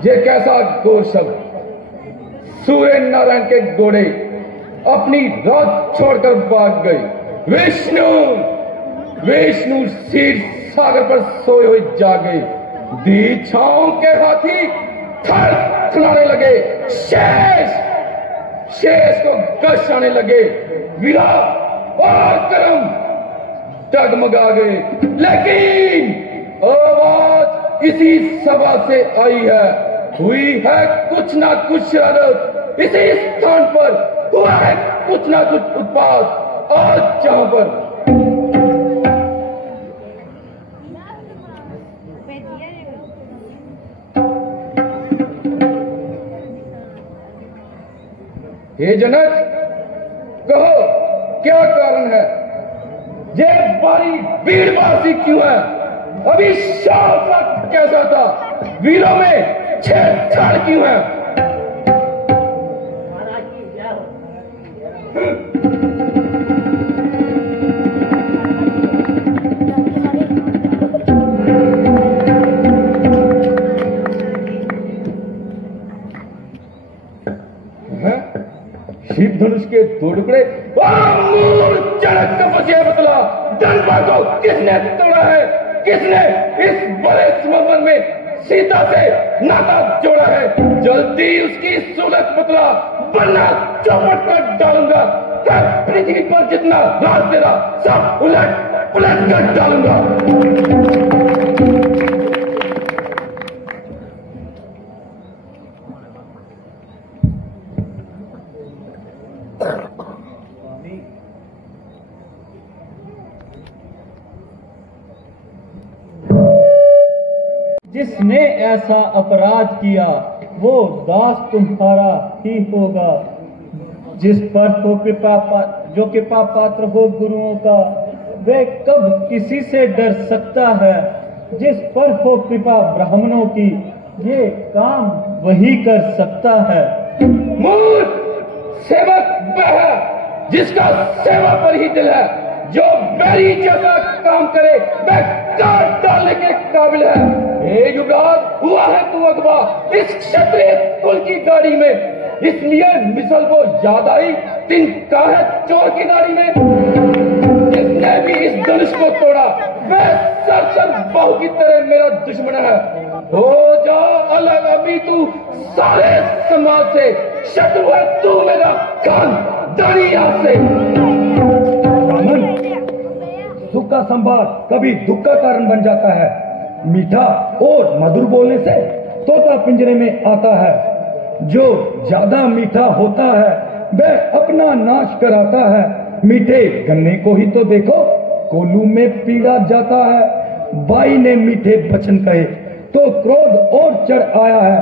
ये कैसा गोशब, सूर्य नारायण के घोड़े अपनी रात छोड़कर भाग गए। विष्णु विष्णु क्षीर सागर पर सोए हुए जागे। दी छाओं के हाथी थर थराने लगे। शेष शेष को गश आने लगे। वीरा और कर्म डगमगा गए। लेकिन आवाज इसी सभा से आई है। हुई है कुछ ना कुछ शरारत। इसी स्थान पर हुआ है कुछ ना कुछ उत्पात। आज जहां पर हे जनक, कहो क्या कारण है? ये बारी वीरवासी क्यों है? अभी शासक कैसा था? वीरों में छेड़छाड़ क्यों है? शिव धनुष के दो टुकड़े। जनक तपस्या बतला, दंडा को किसने तोड़ा है? किसने इस बड़े समर में सीता से नाता जोड़ा है? जल्दी उसकी सूरत बतला, वरना चौपट कर डालूंगा। पृथ्वी पर जितना राज तेरा सब उलट पुलट कर डालूंगा। जिसने ऐसा अपराध किया वो दास तुम्हारा ही होगा। जिस पर हो जो कृपा पात्र हो गुरुओं का, वह कब किसी से डर सकता है? जिस पर हो कृपा ब्राह्मणों की, ये काम वही कर सकता है। मूर्ख सेवक वह है जिसका सेवा पर ही दिल है। जो बैरी जैसा काम करे वह काट डालने के काबिल है। हे युवराज, हुआ है तू अगवा इस क्षत्रिय कुल की गाड़ी में, इसलिए मिसल वो याद आई तिनका है चोर की गाड़ी में। जिसने भी इस धनुष को तोड़ा वह सरसर बाहु की तरह मेरा दुश्मन है। हो जा अलग अभी तू सारे समाज से। शत्रु है तू मेरा कान दानी यहाँ से। सुख का संवाद कभी दुख का कारण बन जाता है। मीठा और मधुर बोलने से तोता पिंजरे में आता है। जो ज्यादा मीठा होता है वह अपना नाश कराता है। मीठे गन्ने को ही तो देखो, कोल्हू में पीड़ा जाता है। बाई ने मीठे वचन कहे तो क्रोध और चढ़ आया है।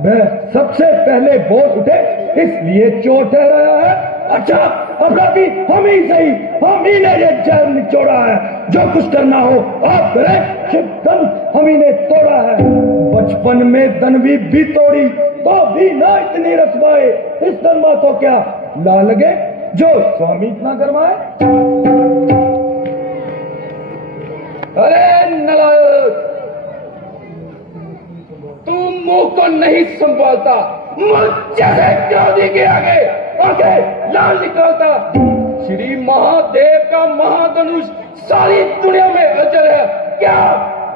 वह सबसे पहले बोल उठे इसलिए चोर ठहराया है। अच्छा, अपराधी हम ही सही, हम ही ने ये जहर निचोड़ा है। जो कुछ करना हो आप करें, शिव धनुष हम ही ने तोड़ा है। बचपन में दनवी भी तोड़ी तो भी ना इतनी रसवाए। इस धर्मा तो क्या ला लगे जो स्वामी इतना गरमाए। अरे नालायक, तू मुंह को नहीं संभालता। मुझ जैसे क्रोधी के आगे लाल निकालता। श्री महादेव का महाधनुष सारी दुनिया में अजर है। क्या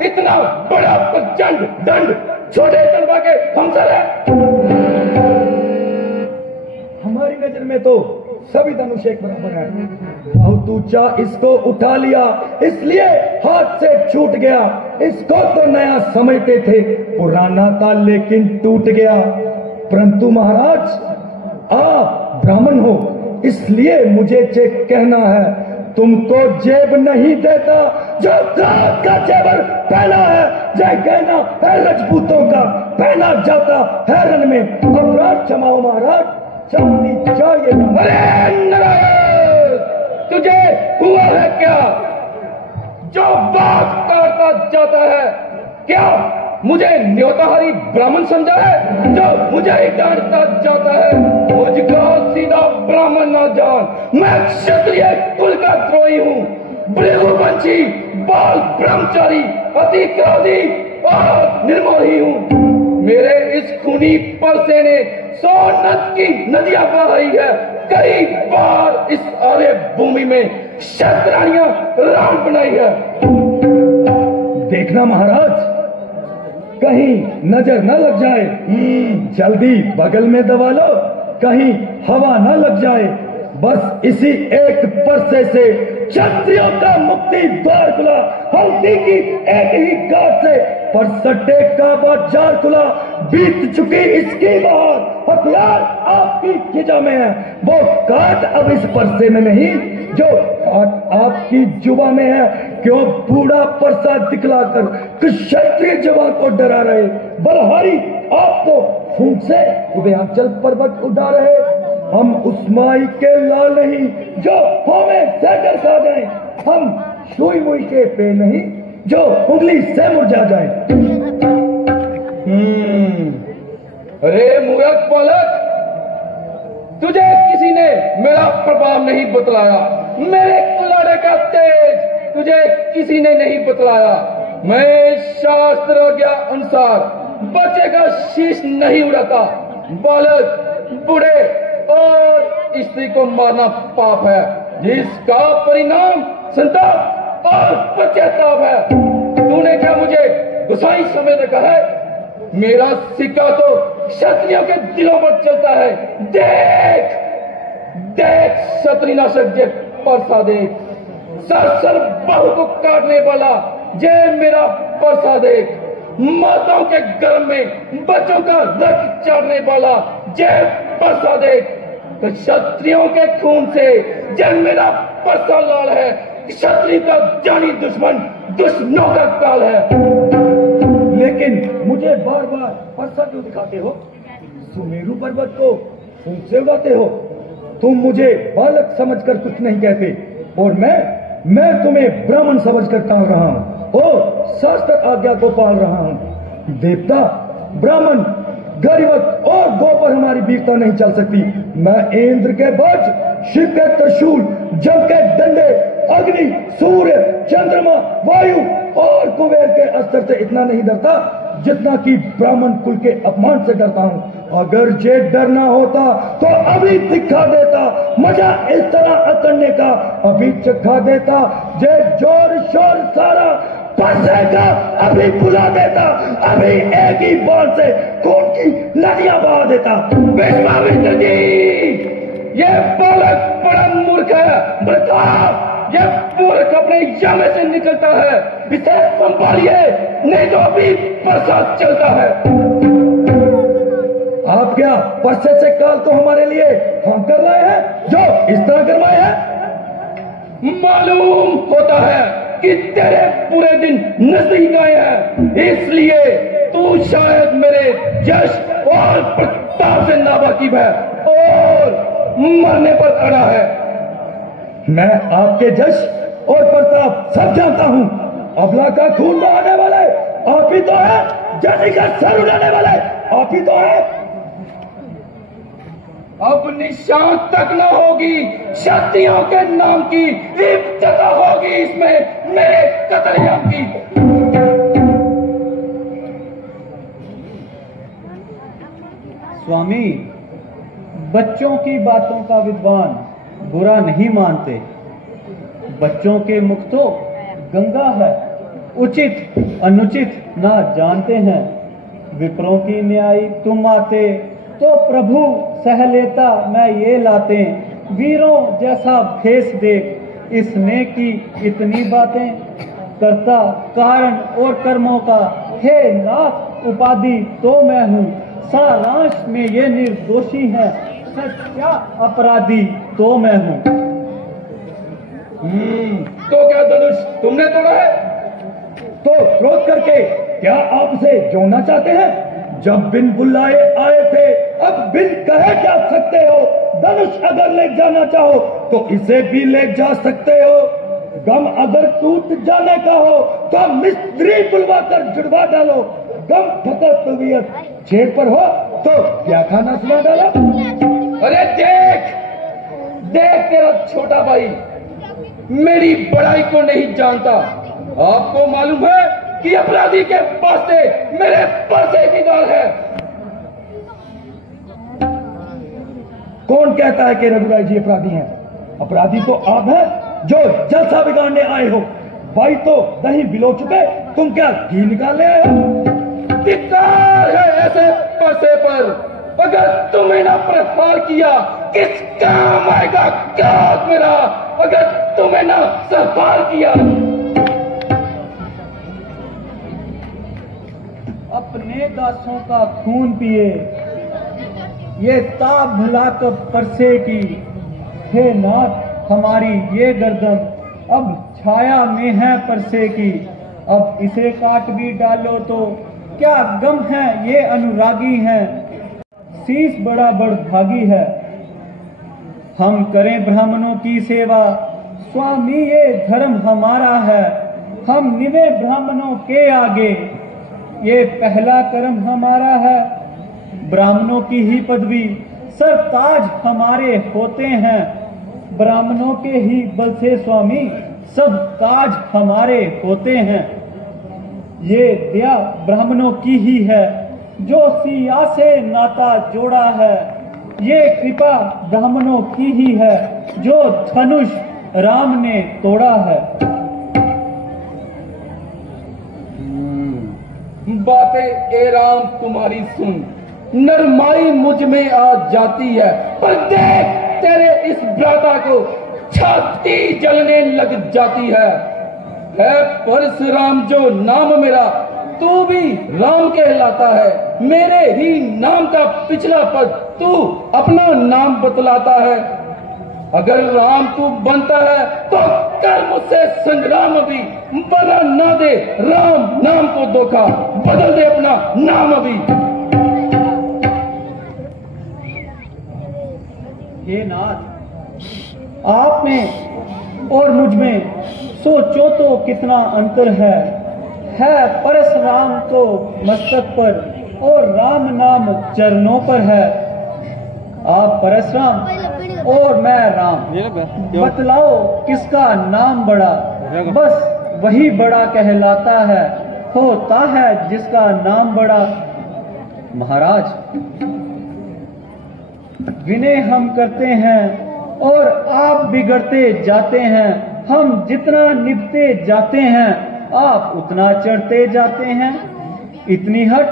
इतना बड़ा प्रचंड दंड छोटे तलवा के हमसर है? हमारी नजर में तो सभी धनुष एक बराबर है। बहुत ऊंचा इसको उठा लिया इसलिए हाथ से छूट गया। इसको तो नया समझते थे, पुराना था लेकिन टूट गया। परंतु महाराज, आप ब्राह्मण हो इसलिए मुझे चेक कहना है। तुमको जेब नहीं देता जो रात का जेवर पहना है। जय कहना है राजपूतों का, पहना जाता है रण में। अपराध क्षमाओ महाराज, शांति चाहिए। अरे नारायण, तुझे हुआ है क्या जो बात काटता जाता है? क्या मुझे न्योताहारी ब्राह्मण समझा है जो मुझे ही डांटता जाता है? मुझको सीधा ब्राह्मण ना जान। मैं क्षत्रिय कुल का द्रोही हूँ। भृगुवंशी, बाल ब्रह्मचारी, अति क्रोधी और निर्मोही हूँ। मेरे इस खूनी परसे ने 100 नद की नदियां बहाई है। कई बार इस आर्य भूमि में शस्त्राणियां राम बनाई है। देखना महाराज, कहीं नजर न लग जाए। जल्दी बगल में दबा लो, कहीं हवा न लग जाए। बस इसी एक परसे से क्षत्रियों का मुक्ति द्वार खुला। हल्दी की एक ही गांठ से परसटे का बाजार खुला। बीत चुकी इसकी बहार, हथियार आपकी खिजा में है। वो काट अब इस परसे में नहीं जो आपकी जुबा में है। क्यों बूढ़ा परसा दिखलाकर क्षत्रिय जवान को डरा रहे? बलहारी आप तो फूंक से उदयांचल पर्वत उड़ा रहे। हम उस माई के लाल नहीं जो हमें से डरसा जाए। हम सुई मुई के पे नहीं जो उंगली से मुरझा जाए। अरे मूर्ख बालक, तुझे किसी ने मेरा प्रभाव नहीं बतलाया। मेरे कुलाड़े का तेज तुझे किसी ने नहीं बतलाया। मैं शास्त्र आज्ञा अनुसार बच्चे का शीश नहीं उड़ाता। बालक, बूढ़े और स्त्री को मारना पाप है, जिसका परिणाम संताप और पश्चाताप है। तूने क्या मुझे गुसाई समझ रखा है? मेरा सिक्का तो क्षत्रियों के दिलों पर चलता है। देख देख क्षत्रिनाशक जे परसा देख। सर बहु को काटने वाला जय मेरा परसा देख। माताओं के गर्भ में बच्चों का रक्त चाटने वाला जय परसा देख। तो क्षत्रियों के खून से जय मेरा परसा लाल है। क्षत्रिय का जानी दुश्मन दुश्मनों का काल है। लेकिन मुझे बार बार परसा क्यों दिखाते हो? सुमेरु पर्वत को फूंक से उड़ाते हो। तुम मुझे बालक समझकर कुछ नहीं कहते और मैं तुम्हें ब्राह्मण समझकर टाल रहा हूँ और शास्त्र आज्ञा को पाल रहा हूँ। देवता, ब्राह्मण, गरीबत और गो पर हमारी वीरता नहीं चल सकती। मैं इंद्र के वज्र, शिव के त्रिशूल, जल के डंडे, अग्नि, सूर्य, चंद्रमा, वायु और कुबेर के अस्त्र से इतना नहीं डरता जितना कि ब्राह्मण कुल के अपमान से डरता हूँ। अगर जे डरना होता तो अभी दिखा देता। मजा इस तरह अकड़ने का अभी चखा देता। जे जोर शोर सारा परसे का अभी बुला देता। अभी एक ही बार से खून की नदियां बहा देता। विश्वामित्र जी, ये बालक बड़ा मूर्ख है। प्रताप, ये मूर्ख अपने यामे से निकलता है। इसे संभालिए, नहीं तो अभी प्रसाद चलता है। आप क्या परसे से काल तो हमारे लिए हम कर रहे हैं जो इस तरह करवाए हैं? मालूम होता है कि तेरे पूरे दिन नजदीक आए हैं, इसलिए तू शायद मेरे यश और प्रताप से नावाकिफ है और मरने पर अड़ा है। मैं आपके यश और प्रताप सब जानता हूँ। अबला का खून बहाने वाले आप ही तो है। जाति का सर उड़ाने वाले आप ही तो है। अब निशान तक न होगी क्षत्रियों के नाम की, इज्जत होगी इसमें मेरे कतलेआम की। स्वामी, बच्चों की बातों का विद्वान बुरा नहीं मानते। बच्चों के मुख तो गंगा है, उचित अनुचित ना जानते हैं। विप्रों की न्याय तुम आते तो प्रभु सह लेता मैं ये लाते। वीरों जैसा भेष देख इसने की इतनी बातें करता। कारण और कर्मों का हे नाथ उपाधि तो मैं हूँ। सारांश में ये निर्दोषी है, सच्चा अपराधी तो मैं हूँ। तो क्या धनुष तुमने तोड़ा है? तो क्रोध करके क्या आप उसे जोड़ना चाहते हैं? जब बिन बुलाए आए थे, अब बिन कहे जा सकते हो। धनुष अगर ले जाना चाहो तो इसे भी ले जा सकते हो। गम अगर टूट जाने का हो तो मिस्त्री बुलवा कर जुड़वा डालो। गम फकत तबीयत छेड़ पर हो तो क्या खाना सुना डालो। अरे देख देख, तेरा छोटा भाई मेरी बड़ाई को नहीं जानता। आपको मालूम है कि अपराधी के पासे मेरे परसे की दाल है। कौन कहता है कि रघुराय जी अपराधी हैं? अपराधी तो आप हैं जो जलसा बिगाड़ने आए हो। भाई तो दही बिलो चुके, तुम क्या घी निकालने आए हो? धिक्कार है ऐसे परसे पर। अगर तुमने ना प्रहार किया किस काम आएगा क्या मेरा? अगर तुमने ना संहार किया। अपने दासों का खून पिए, ये ताब भुलाकर परसे की। हे नाथ हमारी ये गर्दन अब छाया में है परसे की। अब इसे काट भी डालो तो क्या गम है ये अनुरागी हैं। शीश बड़ा बड़भागी है, हम करें ब्राह्मणों की सेवा। स्वामी ये धर्म हमारा है, हम निवे ब्राह्मणों के आगे। ये पहला कर्म हमारा है, ब्राह्मणों की ही पदवी सरताज हमारे होते हैं। ब्राह्मणों के ही बल से स्वामी सब काज हमारे होते हैं। ये दया ब्राह्मणों की ही है जो सिया से नाता जोड़ा है। ये कृपा ब्राह्मणों की ही है जो धनुष राम ने तोड़ा है। बातें ए राम तुम्हारी सुन, नरमाई मुझ में आ जाती है। पर देख तेरे इस भ्राता को छाती जलने लग जाती है परशुराम जो नाम मेरा, तू भी राम कहलाता है। मेरे ही नाम का पिछला पद तू अपना नाम बतलाता है। अगर राम तू बनता है तो कर मुझसे संग्राम भी, बना ना दे राम नाम को धोखा, बदल दे अपना नाम अभी। हे नाथ, आप में और मुझ में सोचो तो कितना अंतर है। परशुराम तो मस्तक पर और राम नाम चरणों पर है। आप परशुराम और मैं राम, बतलाओ किसका नाम बड़ा? बस वही बड़ा कहलाता है, होता है जिसका नाम बड़ा। महाराज, विनय हम करते हैं और आप बिगड़ते जाते हैं। हम जितना निभते जाते हैं आप उतना चढ़ते जाते हैं। इतनी हट,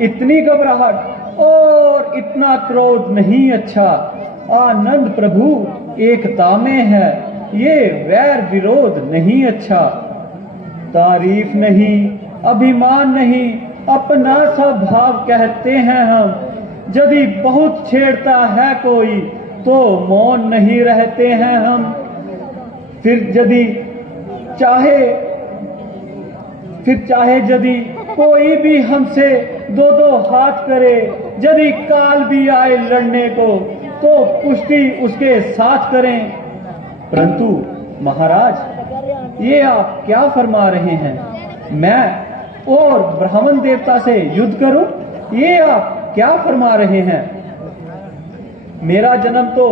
इतनी घबराहट और इतना क्रोध नहीं अच्छा। आनंद प्रभु एकता में है, ये वैर विरोध नहीं अच्छा। तारीफ नहीं, अभिमान नहीं, अपना सा भाव कहते हैं हम। यदि बहुत छेड़ता है कोई तो मौन नहीं रहते हैं हम। फिर चाहे यदि कोई भी हमसे दो दो हाथ करे, यदि काल भी आए लड़ने को तो पुष्टि उसके साथ करें। परंतु महाराज, ये आप क्या फरमा रहे हैं? मैं और ब्राह्मण देवता से युद्ध करूं? ये आप क्या फरमा रहे हैं? मेरा जन्म तो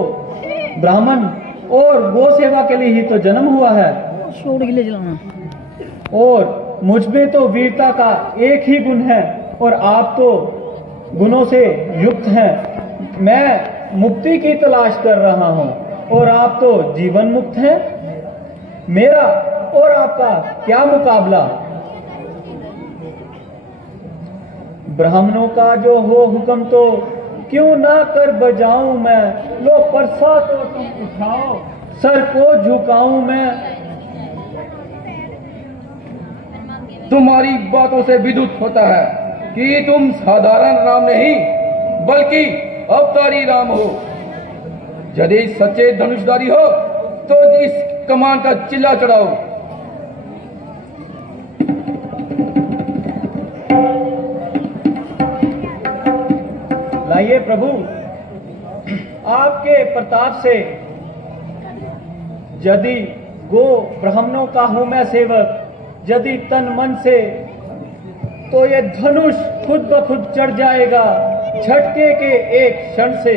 ब्राह्मण और गो सेवा के लिए ही तो जन्म हुआ है। और मुझ में तो वीरता का एक ही गुण है और आप तो गुणों से युक्त हैं। मैं मुक्ति की तलाश कर रहा हूं और आप तो जीवन मुक्त हैं। मेरा और आपका क्या मुकाबला? ब्राह्मणों का जो हो हुक्म तो क्यों ना कर बजाऊं मैं। लो परसा तो तुम उठाओ, सर को झुकाऊं मैं। तुम्हारी बातों से विद्युत होता है कि तुम साधारण राम नहीं बल्कि अवतारी राम हो। यदि सच्चे धनुषधारी हो तो इस कमान का चिल्ला चढ़ाओ। लाइए प्रभु, आपके प्रताप से यदि गो ब्राह्मणों का हूं मैं सेवक, यदि तन मन से, तो ये धनुष खुद ब खुद चढ़ जाएगा झटके के एक क्षण से।